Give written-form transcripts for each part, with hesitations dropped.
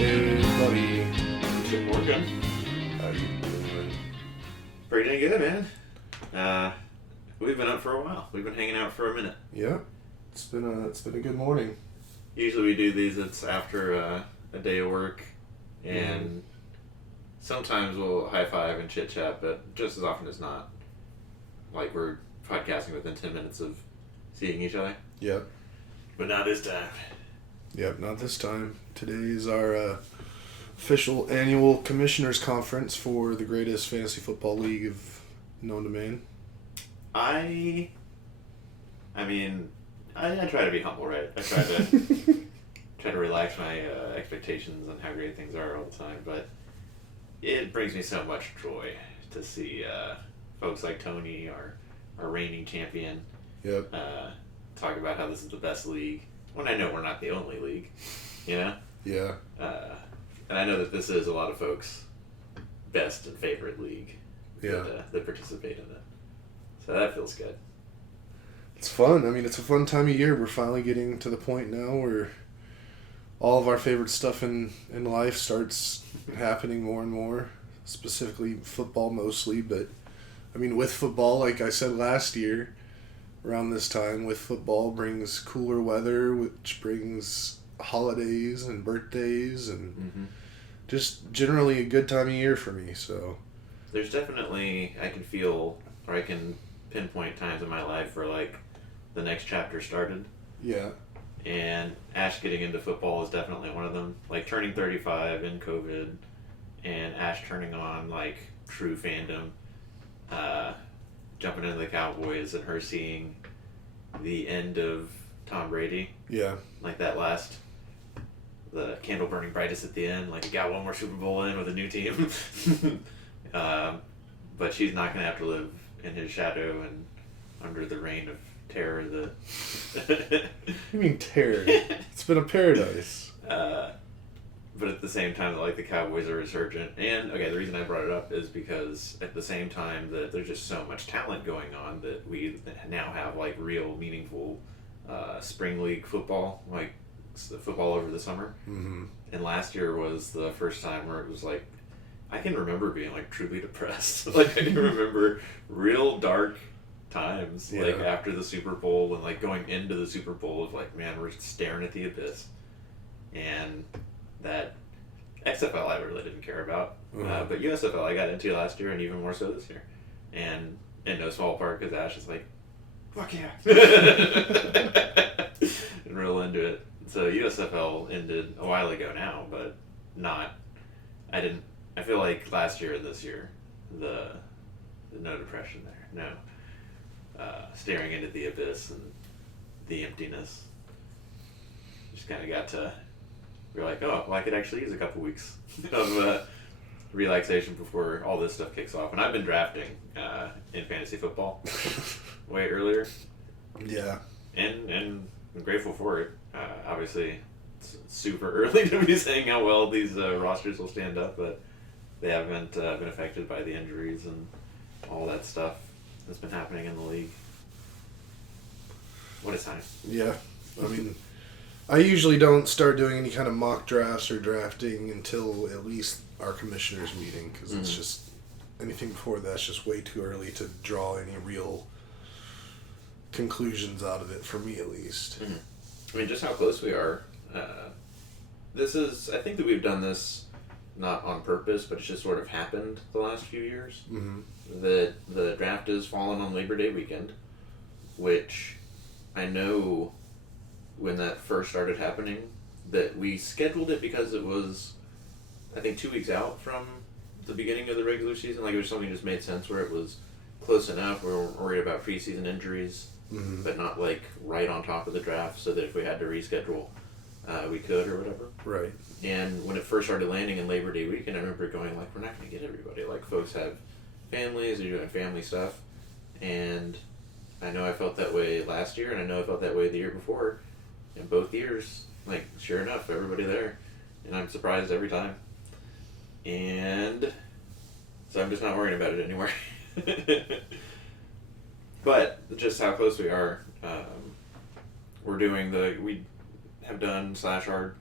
Hey, buddy. Good morning. How you doing? Pretty dang good, man. We've been up for a while. We've been hanging out for a minute. Yeah, it's been a good morning. Usually we do these. It's after a day of work, and sometimes we'll high five and chit chat, but just as often as not, like we're podcasting within 10 minutes of seeing each other. Yep. But not this time. Yep, not this time. Today is our official annual commissioners conference for the greatest fantasy football league of known to man. I try to be humble, right? I try to relax my expectations on how great things are all the time, but it brings me so much joy to see folks like Tony, our reigning champion, Yep. talk about how this is the best league, when I know we're not the only league, you know? Yeah. And I know that this is a lot of folks' best and favorite league Yeah. that participate in it. So that feels good. It's fun. I mean, it's a fun time of year. We're finally getting to the point now where all of our favorite stuff in life starts happening more and more, specifically football mostly. But, I mean, with football, like I said last year, around this time, with football brings cooler weather, which brings holidays and birthdays and just generally a good time of year for me. So there's definitely, I can feel, or I can pinpoint times in my life where, like, the next chapter started. Yeah. And Ash getting into football is definitely one of them. Like, turning 35 in COVID, and Ash turning on, like, true fandom, jumping into the Cowboys, and her seeing the end of Tom Brady. Yeah. Like, that last, the candle burning brightest at the end, like, he got one more Super Bowl in with a new team. But she's not going to have to live in his shadow and under the reign of terror. You mean terror? It's been a paradise. But at the same time, like, the Cowboys are resurgent. And, okay, the reason I brought it up is because at the same time that there's just so much talent going on that we now have, like, real, meaningful spring league football, like the football over the summer. Mm-hmm. And last year was the first time where it was, like, I can remember being, like, truly depressed. Like, I can remember real dark times, like, after the Super Bowl and, like, going into the Super Bowl of, like, man, we're staring at the abyss. And that XFL I really didn't care about. But USFL I got into last year and even more so this year. And in no small part because Ash is like, fuck yeah. And real into it. So USFL ended a while ago now, but I feel like last year and this year, the no depression there. No. Staring into the abyss and the emptiness. Just kind of got to, we're like, oh, well, I could actually use a couple weeks of relaxation before all this stuff kicks off. And I've been drafting in fantasy football way earlier. Yeah. And I'm grateful for it. Obviously, it's super early to be saying how well these rosters will stand up, but they haven't been affected by the injuries and all that stuff that's been happening in the league. What a time. Yeah. I mean, I usually don't start doing any kind of mock drafts or drafting until at least our commissioners meeting, because it's just, anything before that's just way too early to draw any real conclusions out of it, for me at least. I mean, just how close we are. I think that we've done this not on purpose, but it's just sort of happened the last few years. That the draft has fallen on Labor Day weekend, which I know when that first started happening, that we scheduled it because it was, I think, 2 weeks out from the beginning of the regular season. Like, it was something that just made sense where it was close enough. We weren't worried about preseason injuries, but not, like, right on top of the draft, so that if we had to reschedule, we could or whatever. Right. And when it first started landing in Labor Day weekend, I remember going, like, we're not going to get everybody. Like, folks have families, they're doing family stuff. And I know I felt that way last year, and I know I felt that way the year before. In both years, like, sure enough, everybody there. And I'm surprised every time. And so I'm just not worrying about it anymore. But just how close we are. We have done /are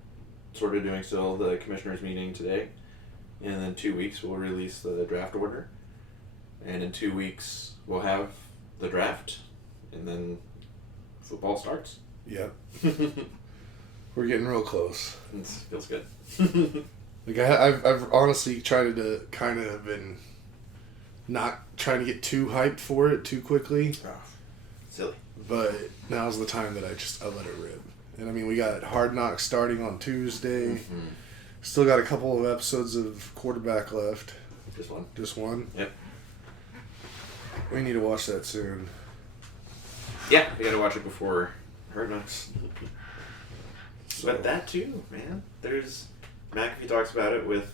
sort of doing still the commissioners meeting today. And in 2 weeks, we'll release the draft order. And in 2 weeks, we'll have the draft. And then football starts. Yep. We're getting real close. It feels good. Like I've honestly tried to kind of been not trying to get too hyped for it too quickly. Oh, silly. But now's the time that I let it rip. And I mean, we got Hard Knocks starting on Tuesday. Mm-hmm. Still got a couple of episodes of Quarterback left. Just one. Just one? Yep. We need to watch that soon. Yeah, we gotta watch it before Hard Knocks. So. But that too, man. There's McAfee talks about it with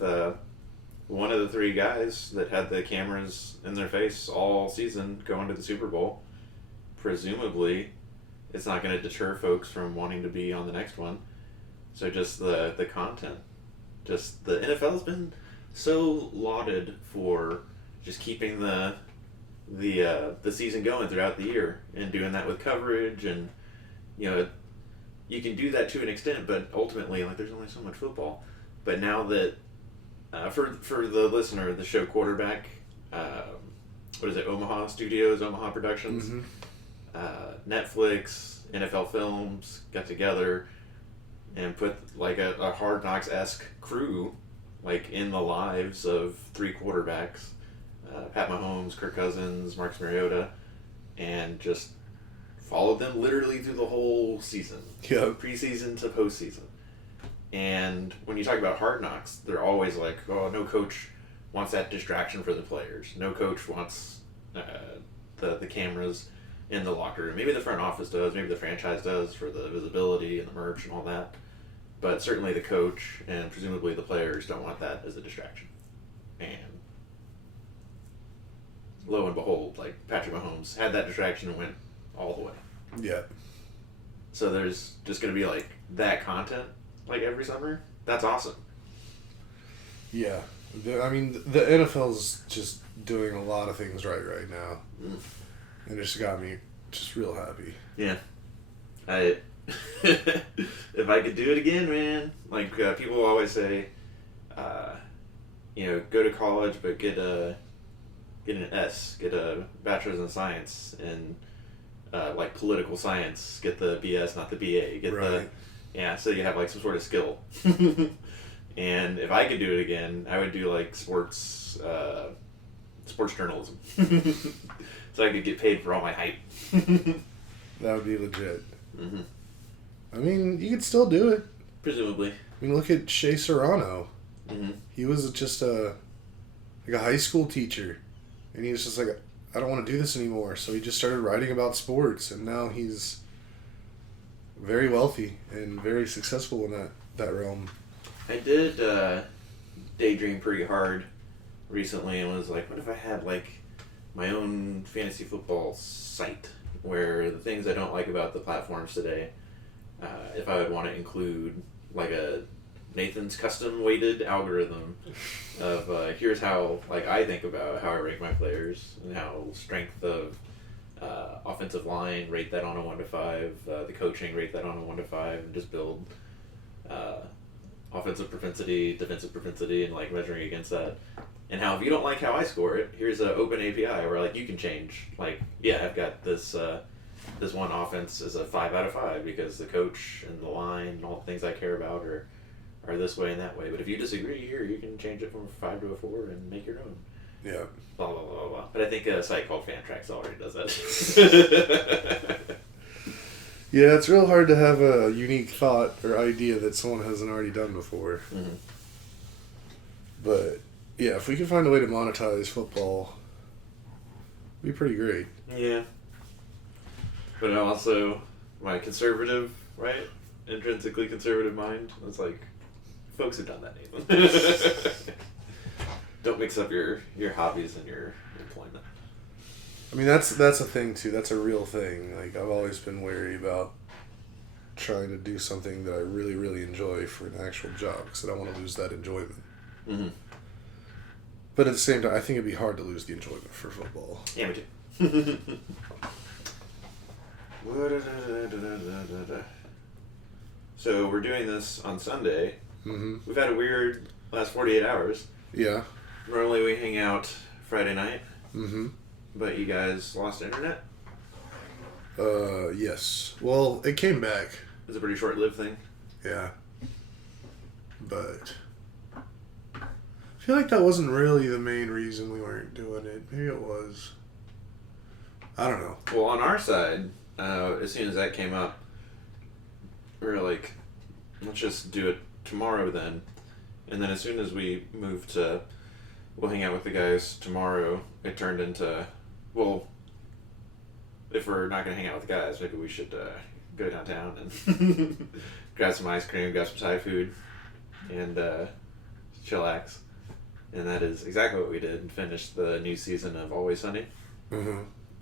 one of the three guys that had the cameras in their face all season going to the Super Bowl. Presumably, it's not going to deter folks from wanting to be on the next one. So just the content. Just the NFL has been so lauded for just keeping the season going throughout the year and doing that with coverage, and you can do that to an extent, but ultimately there's only so much football. But now that for the listener, the show Quarterback, what is it, Omaha Studios, Omaha Productions, mm-hmm. Netflix, NFL Films got together and put like a Hard Knocks-esque crew in the lives of three quarterbacks, Pat Mahomes, Kirk Cousins, Marcus Mariota, and just followed them literally through the whole season. Yep. Preseason to postseason. And when you talk about Hard Knocks, they're always like, oh, no coach wants that distraction for the players. No coach wants the cameras in the locker room. Maybe the front office does, maybe the franchise does for the visibility and the merch and all that. But certainly the coach and presumably the players don't want that as a distraction. And lo and behold, Patrick Mahomes had that distraction and went all the way. Yeah. So there's just going to be that content every summer. That's awesome. Yeah. I mean, the NFL's just doing a lot of things right now. Mm. And it just got me just real happy. Yeah. If I could do it again, man. People always say, go to college, but get an S, get a bachelor's in science, and political science, get the BS, not the BA, get right. so you have some sort of skill. And if I could do it again, I would do sports journalism, so I could get paid for all my hype. That would be legit. Mm-hmm. I mean, you could still do it. Presumably. I mean, look at Shea Serrano. Mm-hmm. He was just a high school teacher, and he was just like, I don't want to do this anymore. So he just started writing about sports, and now he's very wealthy and very successful in that realm. I did daydream pretty hard recently and was like, what if I had my own fantasy football site where the things I don't like about the platforms today, if I would want to include a Nathan's custom weighted algorithm of here's how I think about how I rank my players and how strength of offensive line, rate that on a 1 to 5, the coaching, rate that on a 1 to 5, and just build offensive propensity, defensive propensity, and measuring against that. And how if you don't like how I score it, here's an open API where you can change. I've got this one offense as a 5 out of 5 because the coach and the line and all the things I care about are this way and that way. But if you disagree here, you can change it from a 5 to a 4 and make your own. Yeah. Blah blah blah blah. But I think a site called Fantrax already does that. Yeah, it's real hard to have a unique thought or idea that someone hasn't already done before. Mm-hmm. But yeah, if we can find a way to monetize football, it'd be pretty great. Yeah. But also, my conservative, right? Intrinsically conservative mind was folks have done that, Nathan. Don't mix up your hobbies and your employment. I mean, that's a thing too. That's a real thing. I've always been wary about trying to do something that I really, really enjoy for an actual job because I don't want to lose that enjoyment. Mm-hmm. But at the same time, I think it'd be hard to lose the enjoyment for football. Yeah, me too. So we're doing this on Sunday, Mm-hmm. We've had a weird last 48 hours. Yeah. Normally we hang out Friday night. Mm-hmm. But you guys lost internet? Yes. Well, it came back. It was a pretty short-lived thing. Yeah. But I feel like that wasn't really the main reason we weren't doing it. Maybe it was. I don't know. Well, on our side, as soon as that came up, we were like, let's just do it tomorrow then. And then as soon as we moved to, we'll hang out with the guys tomorrow, it turned into, well, if we're not going to hang out with the guys, maybe we should go downtown and grab some ice cream, grab some Thai food, and chillax. And that is exactly what we did, and finished the new season of Always Sunny,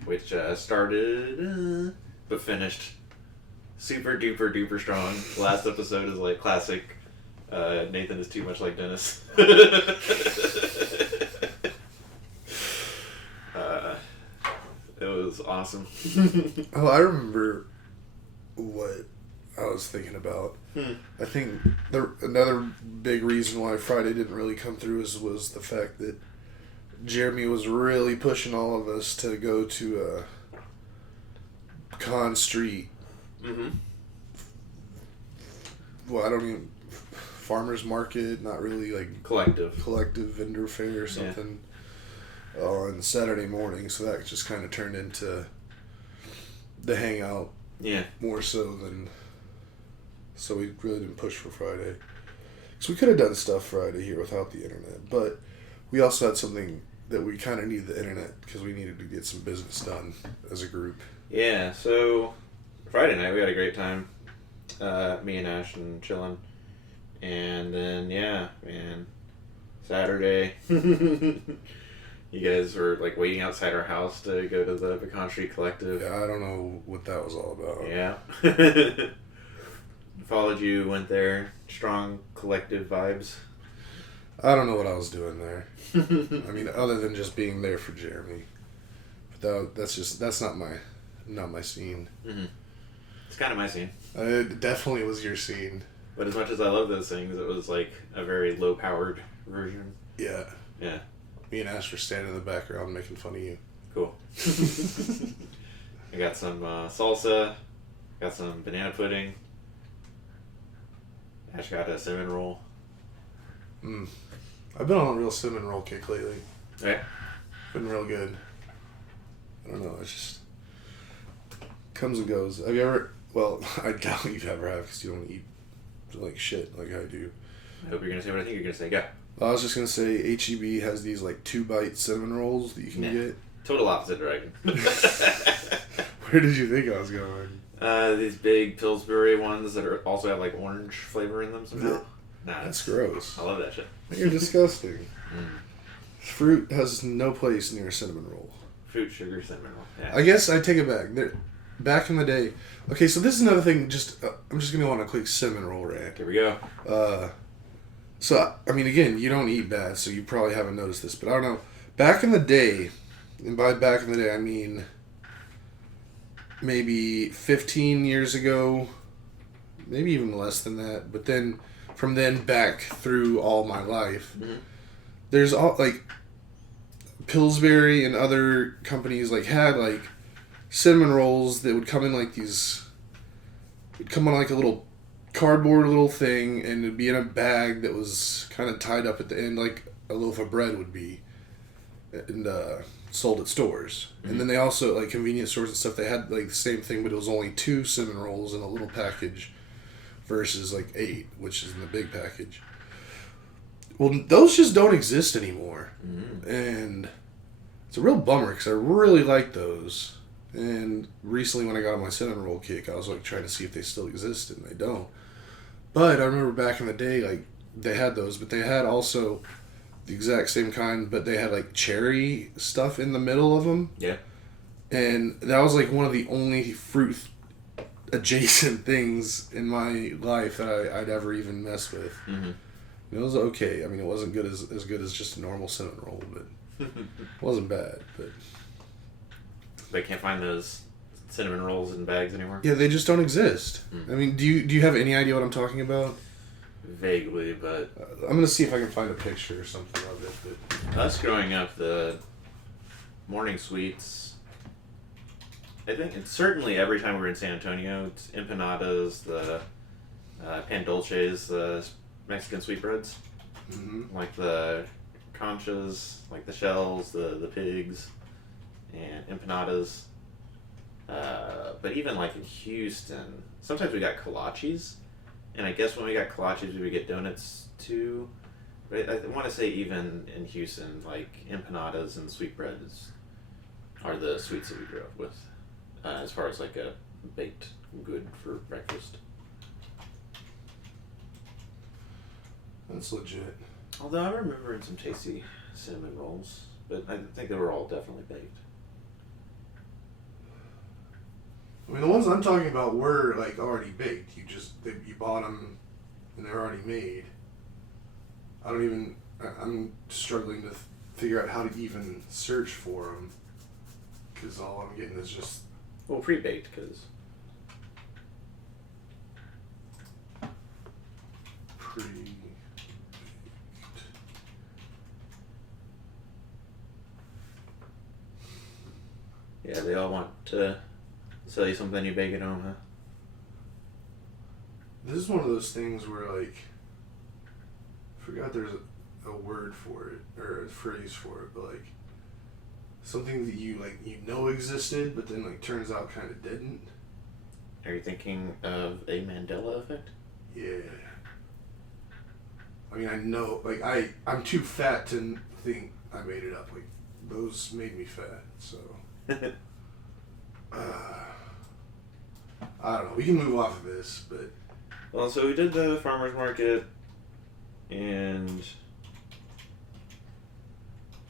which started, but finished super duper duper strong. The last episode is like classic Nathan is too much like Dennis. It was awesome. Oh, I remember what I was thinking about. I think another big reason why Friday didn't really come through was the fact that Jeremy was really pushing all of us to go to Con Street. Mm-hmm. Well, I don't even... Farmer's market, not really like... Collective vendor fair or something. On Saturday morning, so that just kind of turned into the hangout. Yeah. More so than... So we really didn't push for Friday. So we could have done stuff Friday here without the internet, but we also had something that we kind of needed the internet because we needed to get some business done as a group. Yeah, so Friday night we had a great time. Me and Ashton chilling. And then, yeah, man, Saturday... You guys were like waiting outside our house to go to the Pecan Street Collective. Yeah, I don't know what that was all about. Yeah. Followed you, went there. Strong collective vibes. I don't know what I was doing there. I mean, other than just being there for Jeremy. But that's not my scene. Mm-hmm. It's kind of my scene. It definitely was your scene. But as much as I love those things, it was like a very low-powered version. Yeah. Yeah. Me and Ash were standing in the background making fun of you. Cool. I got some salsa, got some banana pudding. Ash got a cinnamon roll. I've been on a real cinnamon roll kick lately. Yeah. Been real good. I don't know, it just comes and goes. Have you ever... Well, I doubt you've ever have because you don't eat like shit like I do. I hope you're going to say what I think you're going to say. Go. I was just going to say H-E-B has these like 2-bite cinnamon rolls that you can get. Total opposite direction. Where did you think I was going? These big Pillsbury ones that also have like orange flavor in them somehow. Nah, that's gross. I love that shit. You're disgusting. Fruit has no place near a cinnamon roll. Fruit, sugar, cinnamon roll. Yeah. I guess I take it back. Back in the day... Okay, so this is another thing. I'm just going to go on a quick cinnamon roll rant. Here we go. So, I mean, again, you don't eat bad, so you probably haven't noticed this. But I don't know. Back in the day, and by back in the day, I mean maybe 15 years ago, maybe even less than that. But then, from then back through all my life, there's all, like, Pillsbury and other companies, like, had, like, cinnamon rolls that would come in, like, these... It'd come on, like, a little cardboard little thing, and it'd be in a bag that was kind of tied up at the end like a loaf of bread would be, and sold at stores. And then they also, like convenience stores and stuff, they had like the same thing, but it was only 2 cinnamon rolls in a little package versus like 8, which is in the big package. Well, those just don't exist anymore. And it's a real bummer because I really like those. And recently when I got on my cinnamon roll kick, I was like trying to see if they still exist, and they don't. But I remember back in the day, like, they had those, but they had also the exact same kind, but they had, like, cherry stuff in the middle of them. Yeah. And that was, like, one of the only fruit-adjacent things in my life that I'd ever even mess with. And it was okay. I mean, it wasn't good as good as just a normal cinnamon roll, but it wasn't bad. But they can't find those cinnamon rolls in bags anymore? Yeah, they just don't exist. I mean, do you have any idea what I'm talking about? Vaguely, but I'm gonna see if I can find a picture or something of it. But us growing up, the morning sweets. I think it's certainly every time we're in San Antonio, it's empanadas, the pan dulces, the Mexican sweetbreads, like the conchas, like the shells, the pigs, and empanadas. But even like in Houston, sometimes we got kolaches, and I guess when we got kolaches, we would get donuts too. But I want to say even in Houston, like empanadas and sweetbreads are the sweets that we grew up with, as far as like a baked good for breakfast. That's legit. Although I remember some tasty cinnamon rolls, but I think they were all definitely baked. I mean, the ones I'm talking about were like already baked. You bought them, and they're already made. I'm struggling to figure out how to even search for them, because all I'm getting is just pre-baked, because pre-baked. Yeah, they all want to sell you something you bake at home, huh? This is one of those things where, like, I forgot there's a word for it, or a phrase for it, but, like, something that you existed, but then, like, turns out kind of didn't. Are you thinking of a Mandela effect? Yeah. I mean, I know, like, I'm too fat to think I made it up. Like, those made me fat, so. I don't know. We can move off of this, but. Well, so we did the farmer's market, and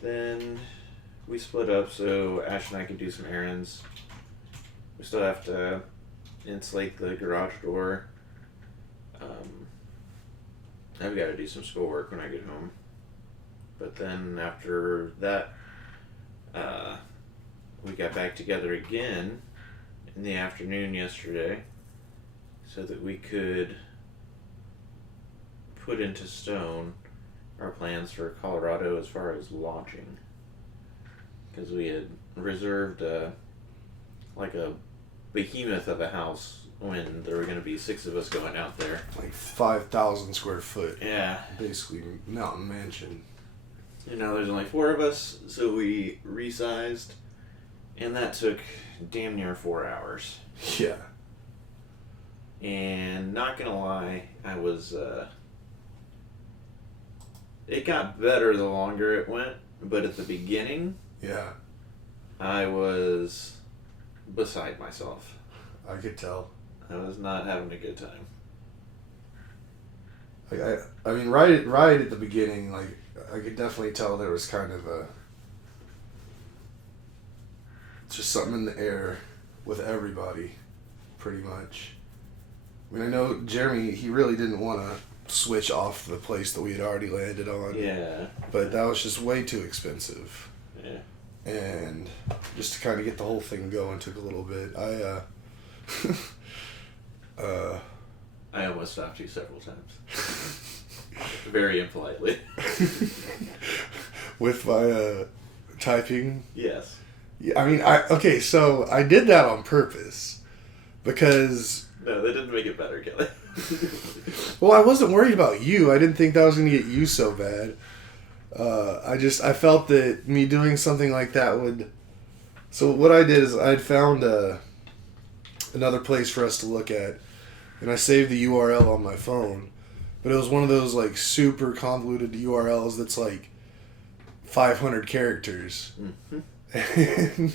then we split up so Ash and I could do some errands. We still have to insulate the garage door. I've got to do some schoolwork when I get home. But then after that, we got back together again in the afternoon yesterday so that we could put into stone our plans for Colorado as far as lodging. Because we had reserved a behemoth of a house when there were going to be 6 of us going out there. Like 5,000 square foot. Yeah. Basically, mountain mansion. You know, there's only 4 of us, so we resized, and that took damn near 4 hours. Yeah. And not gonna lie, I was, it got better the longer it went, but at the beginning, yeah, I was beside myself. I could tell. I was not having a good time. I mean, right at the beginning, like, I could definitely tell there was kind of just something in the air with everybody, pretty much. I mean, I know Jeremy, he really didn't want to switch off the place that we had already landed on. Yeah. But that was just way too expensive. Yeah. And just to kind of get the whole thing going took a little bit. I almost stopped you several times. Very impolitely. With my typing? Yes. Yeah, I mean, so I did that on purpose. Because... No, that didn't make it better, Kelley. Well, I wasn't worried about you. I didn't think that was going to get you so bad. I felt that me doing something like that would... So what I did is I'd found another place for us to look at. And I saved the URL on my phone. But it was one of those, like, super convoluted URLs that's, like, 500 characters. Mm-hmm. And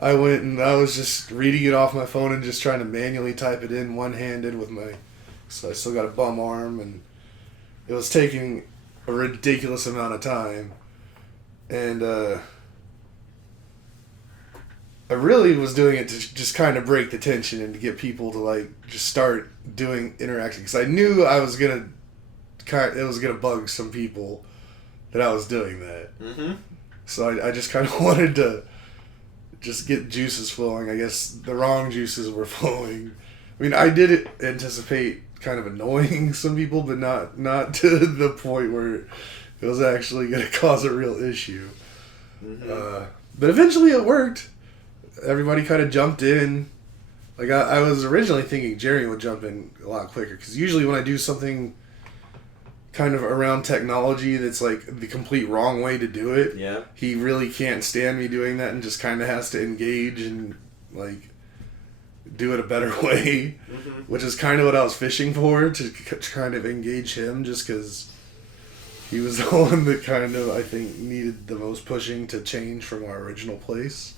I went and I was just reading it off my phone and just trying to manually type it in one-handed with my... So I still got a bum arm, and it was taking a ridiculous amount of time. And I really was doing it to just kind of break the tension and to get people to, like, just start doing interaction. Because I knew I was it was gonna bug some people that I was doing that. Mm-hmm. So I just kind of wanted to just get juices flowing. I guess the wrong juices were flowing. I mean, I did anticipate kind of annoying some people, but not to the point where it was actually going to cause a real issue. Mm-hmm. But eventually it worked. Everybody kind of jumped in. Like, I was originally thinking Jerry would jump in a lot quicker, because usually when I do something kind of around technology that's like the complete wrong way to do it, yeah, he really can't stand me doing that and just kind of has to engage and like do it a better way, mm-hmm. which is kind of what I was fishing for, to kind of engage him, just because he was the one that kind of, I think, needed the most pushing to change from our original place.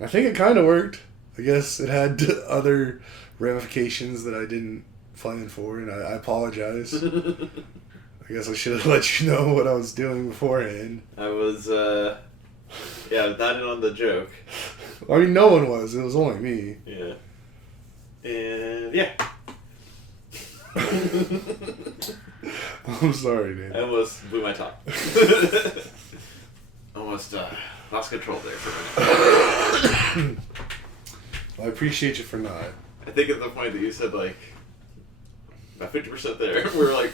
I think it kind of worked. I guess it had other ramifications that I didn't plan for, and I apologize. I guess I should have let you know what I was doing beforehand. I was, not in on the joke. I mean, no one was. It was only me. Yeah. And, yeah. I'm sorry, dude. I almost blew my top. Almost lost control there for a minute. Well, I appreciate you for not. I think at the point that you said, like, about 50% there, we were like,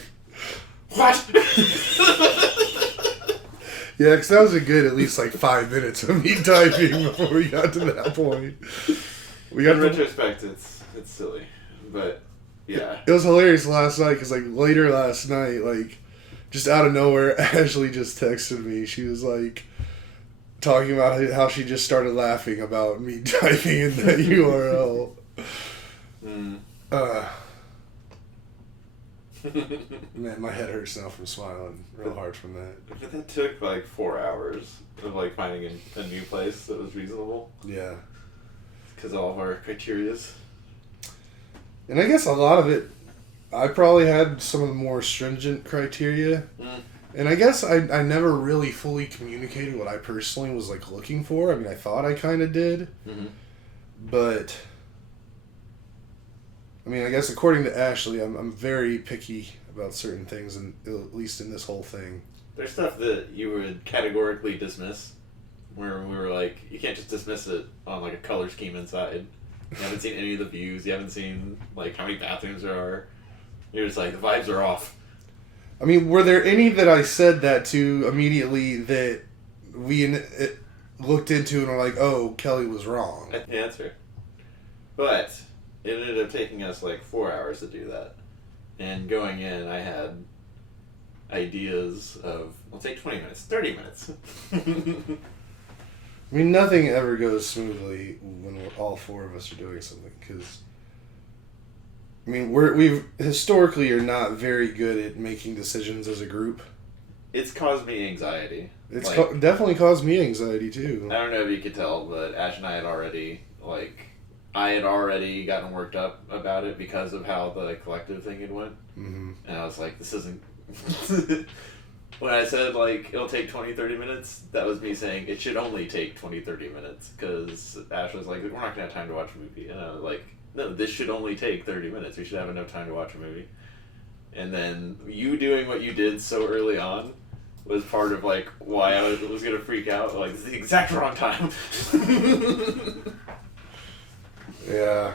what? Yeah, because that was a good at least like 5 minutes of me typing before we got to that point. In retrospect, it's silly, but yeah. It was hilarious last night, because like later last night, like just out of nowhere, Ashley just texted me. She was like talking about how she just started laughing about me typing in that URL. Man, my head hurts now from smiling real hard from that. But that took like 4 hours of like finding a new place that was reasonable. Yeah. Because all of our criterias. And I guess a lot of it, I probably had some of the more stringent criteria. And I guess I never really fully communicated what I personally was like looking for. I mean, I thought I kind of did. Mm-hmm. But I mean, I guess according to Ashley, I'm very picky about certain things, and at least in this whole thing. There's stuff that you would categorically dismiss, where we were like, you can't just dismiss it on like a color scheme inside. You haven't seen any of the views. You haven't seen like how many bathrooms there are. You're just like, the vibes are off. I mean, were there any that I said that to immediately that we looked into and were like, oh, Kelley was wrong? That's the answer. But it ended up taking us like 4 hours to do that. And going in, I had ideas of, let's say 20 minutes, 30 minutes. I mean, nothing ever goes smoothly when all four of us are doing something, because I mean, we've historically are not very good at making decisions as a group. It's caused me anxiety. It's definitely caused me anxiety too. I don't know if you could tell, but Ash and I had already gotten worked up about it because of how the collective thing had went. Mm-hmm. And I was like, this isn't... When I said, like, it'll take 20-30 minutes, that was me saying it should only take 20-30 minutes, because Ash was like, we're not going to have time to watch a movie. And I was like, no, this should only take 30 minutes. We should have enough time to watch a movie. And then you doing what you did so early on was part of, like, why I was going to freak out. Like, this is the exact wrong time. Yeah.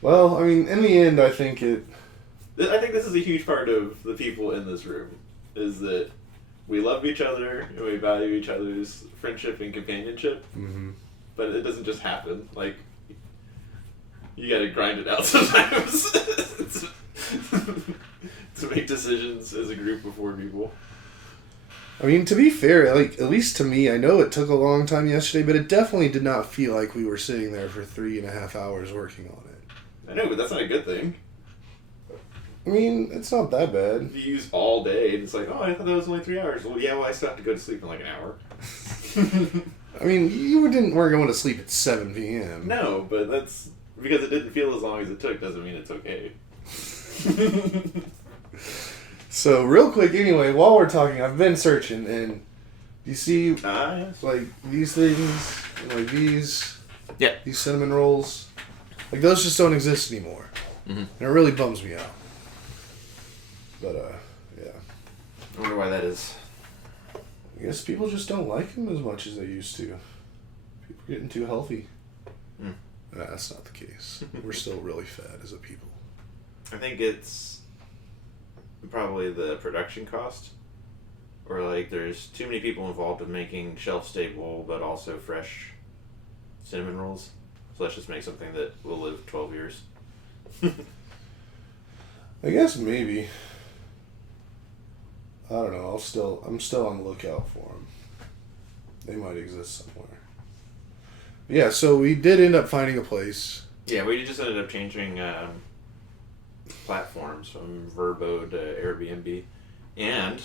Well, I mean, in the end, I think this is a huge part of the people in this room, is that we love each other and we value each other's friendship and companionship. Mm-hmm. But it doesn't just happen. Like, you gotta grind it out sometimes to make decisions as a group of 4 people. I mean, to be fair, like, at least to me, I know it took a long time yesterday, but it definitely did not feel like we were sitting there for 3.5 hours working on it. I know, but that's not a good thing. I mean, it's not that bad. If you use all day, and it's like, oh, I thought that was only 3 hours. Well, yeah, I still have to go to sleep in like an hour. I mean, you weren't going to sleep at 7 p.m. No, but that's... Because it didn't feel as long as it took doesn't mean it's okay. So, real quick, anyway, while we're talking, I've been searching, and you see, yes. like, these things, like these, yeah, these cinnamon rolls, like, those just don't exist anymore. Mm-hmm. And it really bums me out. But, yeah. I wonder why that is. I guess people just don't like them as much as they used to. People are getting too healthy. That's not the case. We're still really fat as a people. I think it's probably the production cost. Or, like, there's too many people involved in making shelf-stable but also fresh cinnamon rolls. So let's just make something that will live 12 years. I guess maybe. I don't know. I'm still on the lookout for them. They might exist somewhere. But yeah, so we did end up finding a place. Yeah, we just ended up changing platforms from Vrbo to Airbnb. And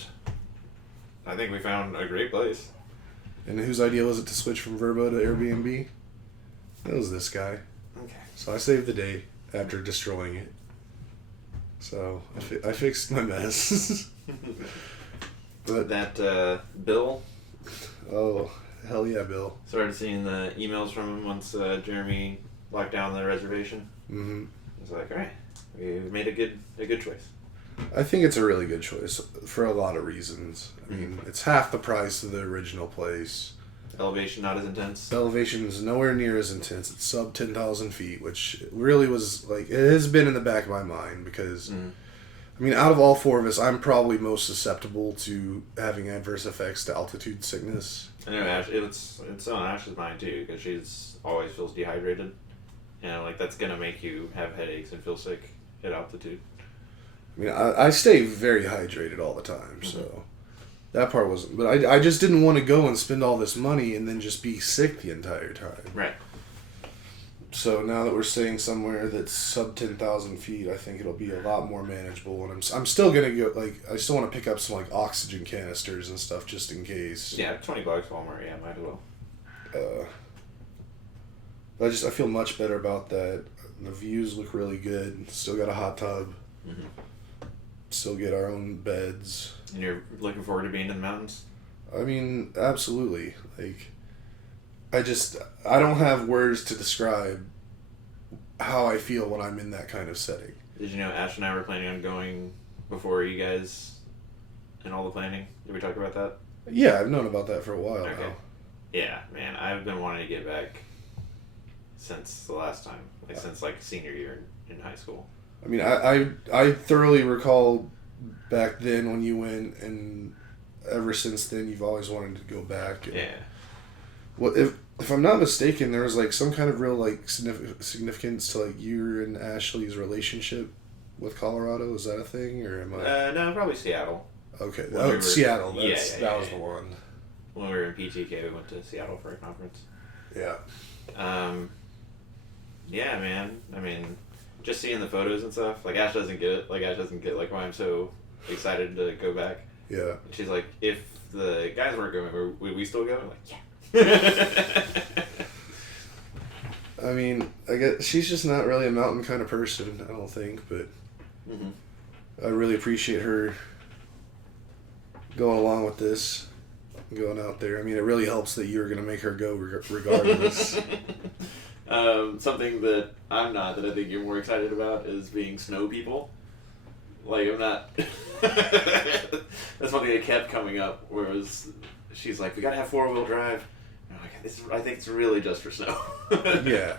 I think we found a great place. And whose idea was it to switch from Vrbo to Airbnb? It was this guy. Okay. So I saved the day after destroying it. So I fixed my mess. But that Bill. Oh, hell yeah, Bill. Started seeing the emails from him once Jeremy locked down the reservation. Mm-hmm. I was like, all right, we made a good choice. I think it's a really good choice for a lot of reasons. I mean, it's half the price of the original place. Elevation not as intense. The elevation is nowhere near as intense. It's sub 10,000 feet, which really was, like, it has been in the back of my mind because, I mean, out of all four of us, I'm probably most susceptible to having adverse effects to altitude sickness. I know, Ash, it's on Ash's mind too, because she's always feels dehydrated. You know, like, that's going to make you have headaches and feel sick at altitude. I mean, I stay very hydrated all the time, so that part wasn't. But I just didn't want to go and spend all this money and then just be sick the entire time. Right. So now that we're staying somewhere that's sub 10,000 feet, I think it'll be a lot more manageable. And I'm still gonna go, like, I still want to pick up some, like, oxygen canisters and stuff just in case. Yeah, $20 Walmart. Yeah, might as well. I feel much better about that. The views look really good. Still got a hot tub. Mm-hmm. Still get our own beds. And you're looking forward to being in the mountains? I mean, absolutely. Like, I don't have words to describe how I feel when I'm in that kind of setting. Did you know Ash and I were planning on going before you guys and all the planning? Did we talk about that? Yeah, I've known about that for a while now. Yeah, man, I've been wanting to get back since the last time. Like, since, like, senior year in high school. I mean, I thoroughly recall back then when you went, and ever since then you've always wanted to go back. And, yeah. Well, if I'm not mistaken, there was, like, some kind of real, like, significance to, like, you and Ashley's relationship with Colorado. Is that a thing, or am I? No, probably Seattle. Okay, That Seattle. was the one. When we were in PTK, we went to Seattle for a conference. Yeah. Yeah, man. I mean, just seeing the photos and stuff. Like, Ash doesn't get it. Like, Ash doesn't get, like, why I'm so excited to go back. Yeah. And she's like, if the guys weren't going, would we still go? I'm like, yeah. I mean, I guess she's just not really a mountain kind of person, I don't think, but I really appreciate her going along with this, going out there. I mean, it really helps that you were going to make her go regardless. Something that I'm not, that I think you're more excited about, is being snow people. Like, I'm not... That's one thing that kept coming up, whereas she's like, we gotta have 4-wheel drive. And I'm like, I think it's really just for snow. Yeah,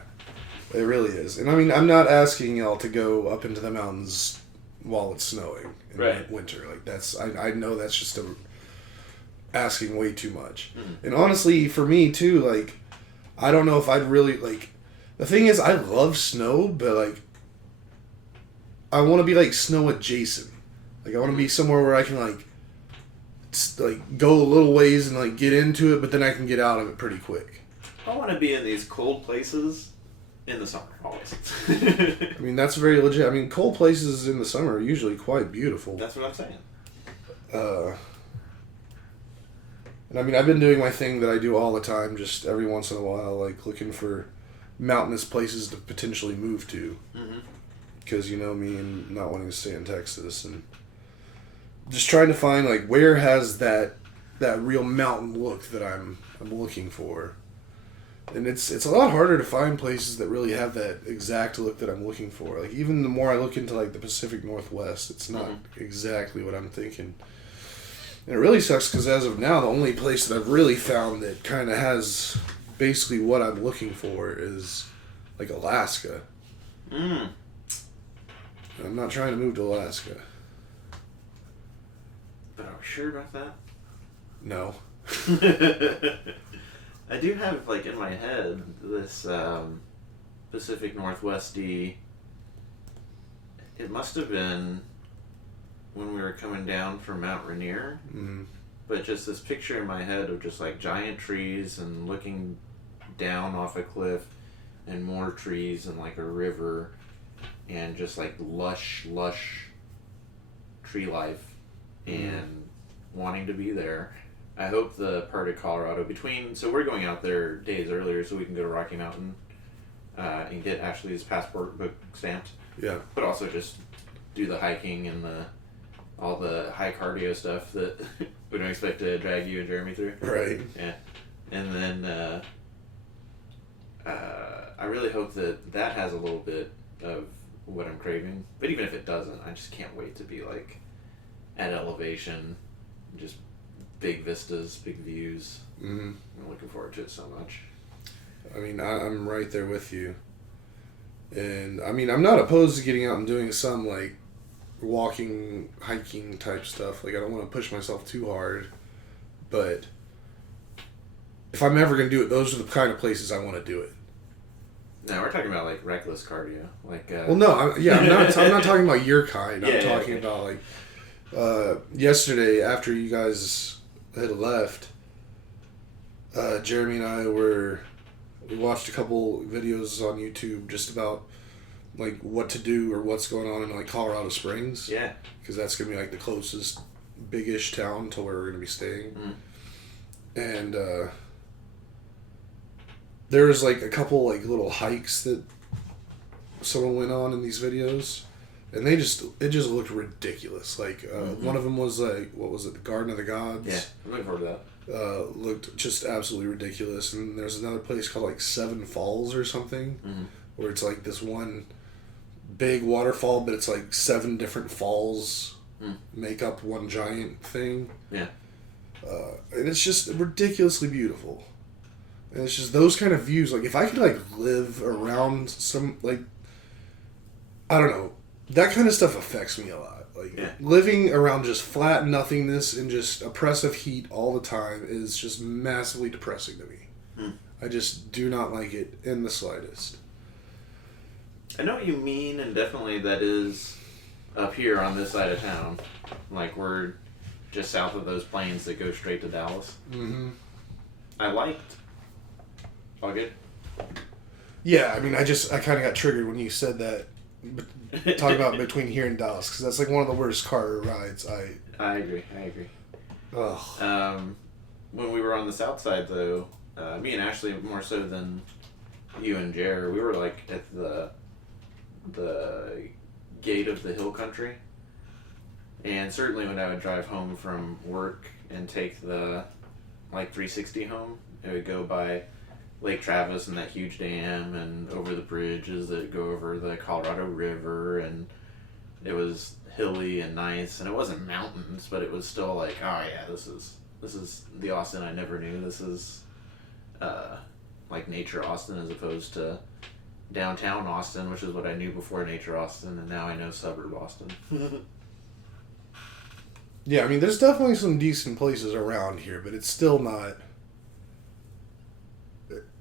it really is. And I mean, I'm not asking y'all to go up into the mountains while it's snowing in winter. Like, that's, I know that's just asking way too much. And honestly, for me too, like, I don't know if I'd really, like, the thing is, I love snow, but, like, I want to be, like, snow adjacent. Like, I want to be somewhere where I can, like, go a little ways and, like, get into it, but then I can get out of it pretty quick. I want to be in these cold places in the summer, always. I mean, that's very legit. I mean, cold places in the summer are usually quite beautiful. That's what I'm saying. And I mean, I've been doing my thing that I do all the time, just every once in a while, like, looking for mountainous places to potentially move to. Because, you know me, and not wanting to stay in Texas, and just trying to find, like, where has that real mountain look that I'm looking for. And it's a lot harder to find places that really have that exact look that I'm looking for. Like, even the more I look into, like, the Pacific Northwest, it's not exactly what I'm thinking. And it really sucks because as of now, the only place that I've really found that kind of has basically what I'm looking for is like Alaska. Mm. I'm not trying to move to Alaska. But are we sure about that? No. I do have, like, in my head, this Pacific Northwesty. It must have been when we were coming down from Mount Rainier. Mm-hmm. But just this picture in my head of just, like, giant trees and looking down off a cliff and more trees and, like, a river and just, like, lush tree life and wanting to be there. I hope the part of Colorado so we're going out there days earlier so we can go to Rocky Mountain and get Ashley's passport book stamped. Yeah. But also just do the hiking and all the high cardio stuff that we don't expect to drag you and Jeremy through. Right. Yeah. And then I really hope that has a little bit of what I'm craving. But even if it doesn't, I just can't wait to be, like, at elevation, just big vistas, big views. Mm-hmm. I'm looking forward to it so much. I mean, I'm right there with you. And, I mean, I'm not opposed to getting out and doing some, like, walking, hiking type stuff. Like, I don't want to push myself too hard. But if I'm ever going to do it, those are the kind of places I want to do it. No, we're talking about, like, reckless cardio. Like, well, no, I'm not talking about your kind. I'm talking okay. about, like, yesterday after you guys had left, Jeremy and I we watched a couple videos on YouTube just about, like, what to do or what's going on in, like, Colorado Springs. Yeah. Because that's going to be, like, the closest big-ish town to where we're going to be staying. Mm. And there was, like, a couple, like, little hikes that someone went on in these videos. And it just looked ridiculous. Like, one of them was, like, what was it, the Garden of the Gods? Yeah, I'm looking forward to that. Looked just absolutely ridiculous. And there's another place called, like, Seven Falls or something, where it's, like, this one big waterfall, but it's, like, 7 different falls make up one giant thing. Yeah. And it's just ridiculously beautiful. And it's just those kind of views. Like, if I could, like, live around some, like, I don't know, that kind of stuff affects me a lot. Like, living around just flat nothingness and just oppressive heat all the time is just massively depressing to me. I just do not like it in the slightest. I know what you mean, and definitely that is up here on this side of town. Like, we're just south of those plains that go straight to Dallas. Mm-hmm. I liked... All good? Yeah, I mean, I kind of got triggered when you said that. Talk about between here and Dallas, because that's like one of the worst car rides. I agree. Ugh. When we were on the south side, though, me and Ashley, more so than you and Jer, we were like at the gate of the hill country. And certainly when I would drive home from work and take the, like, 360 home, it would go by Lake Travis and that huge dam and over the bridges that go over the Colorado River, and it was hilly and nice, and it wasn't mountains, but it was still like, oh yeah, this is the Austin I never knew. This is like nature Austin as opposed to downtown Austin, which is what I knew before nature Austin, and now I know suburb Austin. Yeah, I mean, there's definitely some decent places around here, but it's still not...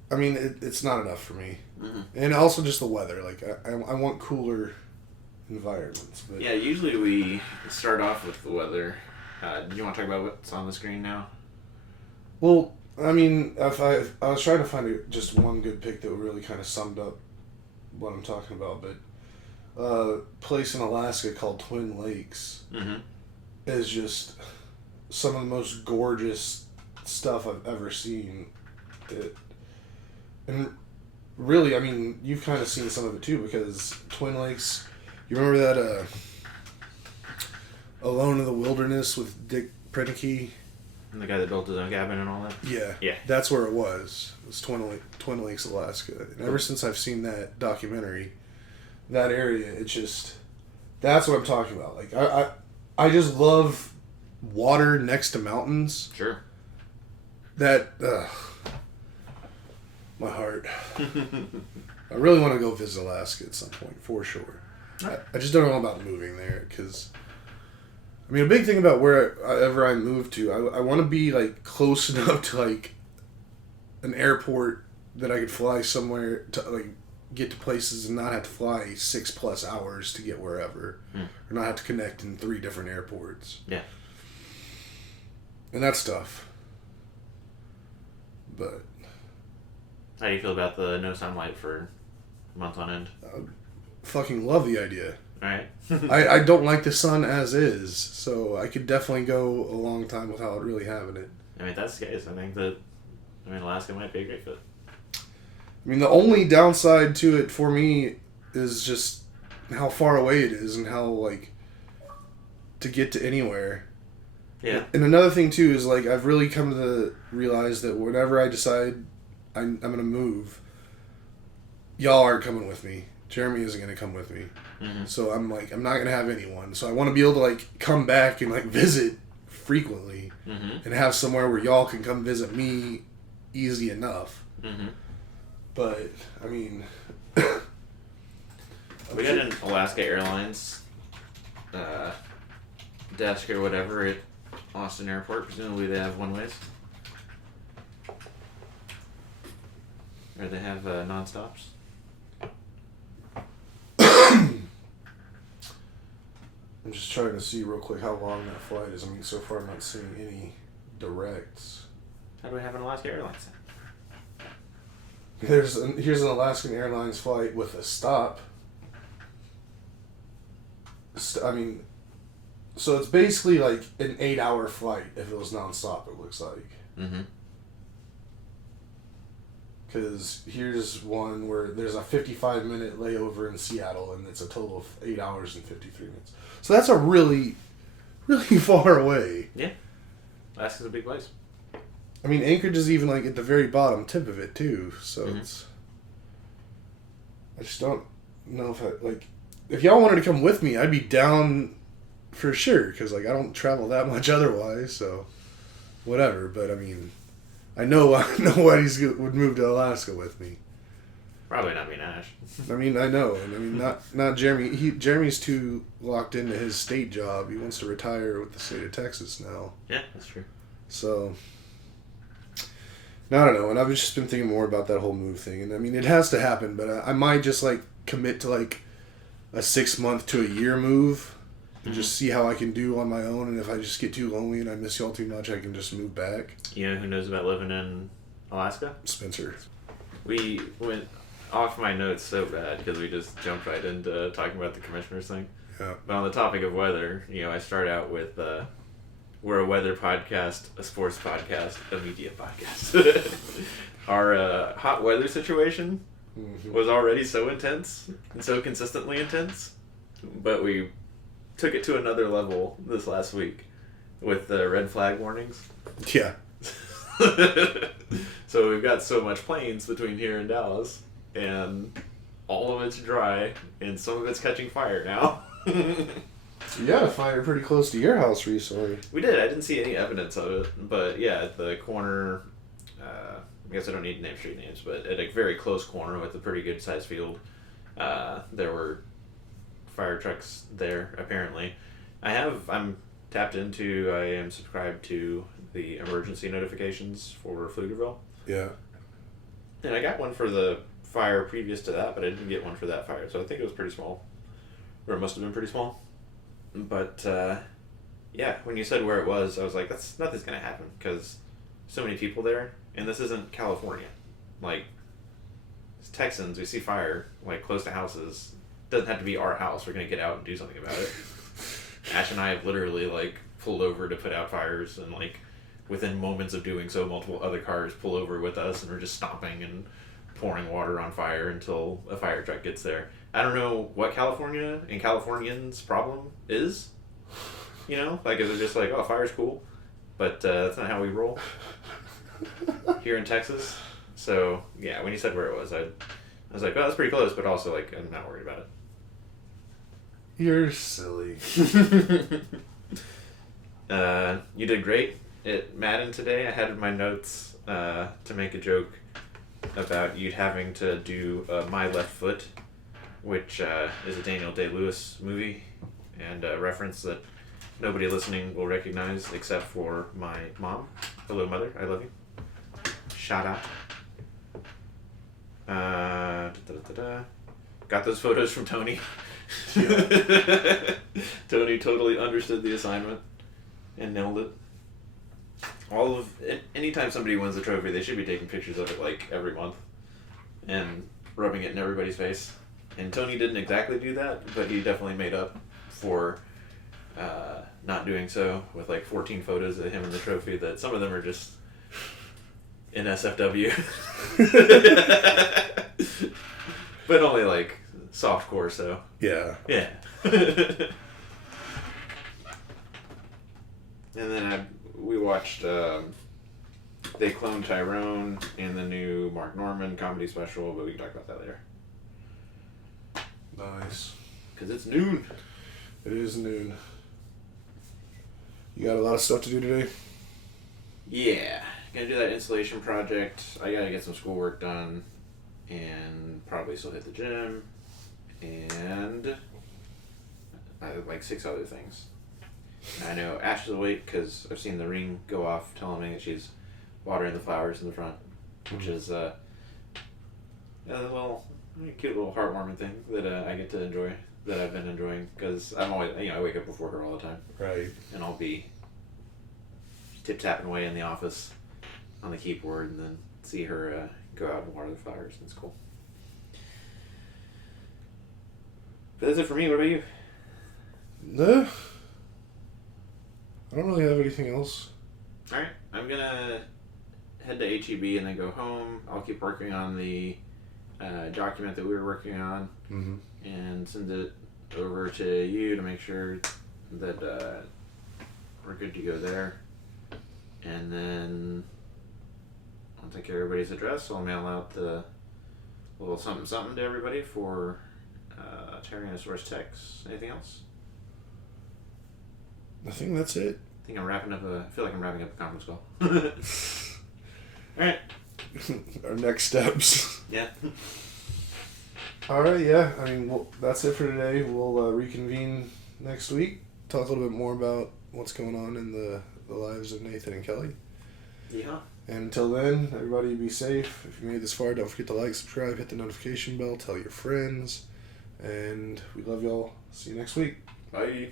I mean, it's not enough for me. Mm-hmm. And also just the weather. Like, I want cooler environments. But... Yeah, usually we start off with the weather. Do you want to talk about what's on the screen now? Well, I mean, I was trying to find just one good pick that really kind of summed up what I'm talking about. But a place in Alaska called Twin Lakes is just some of the most gorgeous stuff I've ever seen. And really, I mean, you've kind of seen some of it too, because Twin Lakes, you remember that Alone in the Wilderness with Dick Prentice? And the guy that built his own cabin and all that? Yeah. Yeah. That's where it was. It was Twin Lakes, Alaska. And ever since I've seen that documentary, that area, it's just, that's what I'm talking about. Like, I just love water next to mountains. Sure. That, my heart. I really want to go visit Alaska at some point, for sure. I just don't know about moving there, because, I mean, a big thing about wherever I move to, I want to be, like, close enough to, like, an airport that I could fly somewhere to, like, get to places and not have to fly 6+ hours to get wherever. Or not have to connect in 3 different airports. Yeah. And that's tough. But... How do you feel about the no sunlight for months on end? I fucking love the idea. Alright. I don't like the sun as is, so I could definitely go a long time without really having it. I mean, if that's the case, I think that Alaska might be a great fit. I mean, the only downside to it for me is just how far away it is and how, like, to get to anywhere. Yeah. And another thing, too, is, like, I've really come to realize that whenever I decide I'm going to move, y'all aren't coming with me. Jeremy isn't going to come with me. Mm-hmm. So I'm like, I'm not going to have anyone. So I want to be able to, like, come back and, like, visit frequently and have somewhere where y'all can come visit me easy enough. Mm-hmm. But, I mean... we got an Alaska Airlines desk or whatever at Austin Airport. Presumably they have one-ways. Or they have non-stops. I'm just trying to see real quick how long that flight is. I mean, so far I'm not seeing any directs. How do we have an Alaska Airlines then? Here's an Alaskan Airlines flight with a stop. I mean, so it's basically like an 8-hour flight if it was nonstop, it looks like. Mm-hmm. Because here's one where there's a 55-minute layover in Seattle, and it's a total of 8 hours and 53 minutes. So that's a really, really far away. Yeah. Alaska's a big place. I mean, Anchorage is even, like, at the very bottom tip of it, too. So it's... I just don't know if if y'all wanted to come with me, I'd be down for sure. Because, like, I don't travel that much otherwise, so... Whatever, but, I mean... I know nobody's would move to Alaska with me. Probably not me, Nash. I mean, I know. And I mean, not Jeremy. Jeremy's too locked into his state job. He wants to retire with the state of Texas now. Yeah, that's true. So... I don't know, and I've just been thinking more about that whole move thing, and I mean, it has to happen, but I might just, like, commit to, like, a 6-month to a year move, and just see how I can do on my own, and if I just get too lonely and I miss y'all too much, I can just move back. You know who knows about living in Alaska? Spencer. We went off my notes so bad, because we just jumped right into talking about the commissioners thing. Yeah. But on the topic of weather, I start out with... we're a weather podcast, a sports podcast, a media podcast. Our hot weather situation was already so intense and so consistently intense, but we took it to another level this last week with the red flag warnings. Yeah. So we've got so much plains between here and Dallas, and all of it's dry, and some of it's catching fire now. You had a fire pretty close to your house recently. We did. I didn't see any evidence of it, but yeah, at the corner, I guess I don't need to name street names, but at a very close corner with a pretty good sized field, there were fire trucks there, apparently. I'm tapped into, I am subscribed to the emergency notifications for Pflugerville. Yeah. And I got one for the fire previous to that, but I didn't get one for that fire, so I think it was pretty small. Or it must have been pretty small. But, yeah, when you said where it was, I was like, nothing's going to happen, because so many people there, and this isn't California. Like, as Texans, we see fire, like, close to houses. It doesn't have to be our house. We're going to get out and do something about it. Ash and I have literally, like, pulled over to put out fires, and, like, within moments of doing so, multiple other cars pull over with us, and we're just stomping and pouring water on fire until a fire truck gets there. I don't know what California and Californians' problem is. Like, is it just like, oh, fire's cool, but that's not how we roll here in Texas. So, yeah, when you said where it was, I was like, oh, that's pretty close, but also, like, I'm not worried about it. You're silly. You did great at Madden today. I had in my notes to make a joke about you having to do My Left Foot, which is a Daniel Day-Lewis movie, and a reference that nobody listening will recognize except for my mom. Hello, Mother. I love you. Shout out. Got those photos from Tony. Yeah. Tony totally understood the assignment and nailed it. Anytime somebody wins a trophy, they should be taking pictures of it like every month and rubbing it in everybody's face. And Tony didn't exactly do that, but he definitely made up for not doing so with like 14 photos of him and the trophy that some of them are just in SFW. But only like softcore, so. Yeah. Yeah. And then we watched They Cloned Tyrone and the new Mark Norman comedy special, but we can talk about that later. Nice. Because it's noon. It is noon. You got a lot of stuff to do today? Yeah. Gonna do that installation project. I gotta get some schoolwork done. And probably still hit the gym. And I have like 6 other things. I know Ash is awake because I've seen the ring go off telling me that she's watering the flowers in the front, which is a little cute little heartwarming thing that I get to enjoy, that I've been enjoying, because I'm always, I wake up before her all the time. Right. And I'll be tip-tapping away in the office on the keyboard and then see her go out and water the flowers, and it's cool. But that's it for me. What about you? No. I don't really have anything else. Alright, I'm gonna head to HEB and then go home. I'll keep working on the document that we were working on, and send it over to you to make sure that we're good to go there. And then I'll take everybody's address. I'll mail out the little something to everybody for Tyrannosaurus Tex. Anything else? I think that's it. I feel like I'm wrapping up a conference call. Alright. Our next steps. Yeah. Alright, yeah. I mean, that's it for today. We'll reconvene next week. Talk a little bit more about what's going on in the lives of Nathan and Kelley. Yeah. And until then, everybody be safe. If you made this far, don't forget to like, subscribe, hit the notification bell, tell your friends. And we love y'all. See you next week. Bye.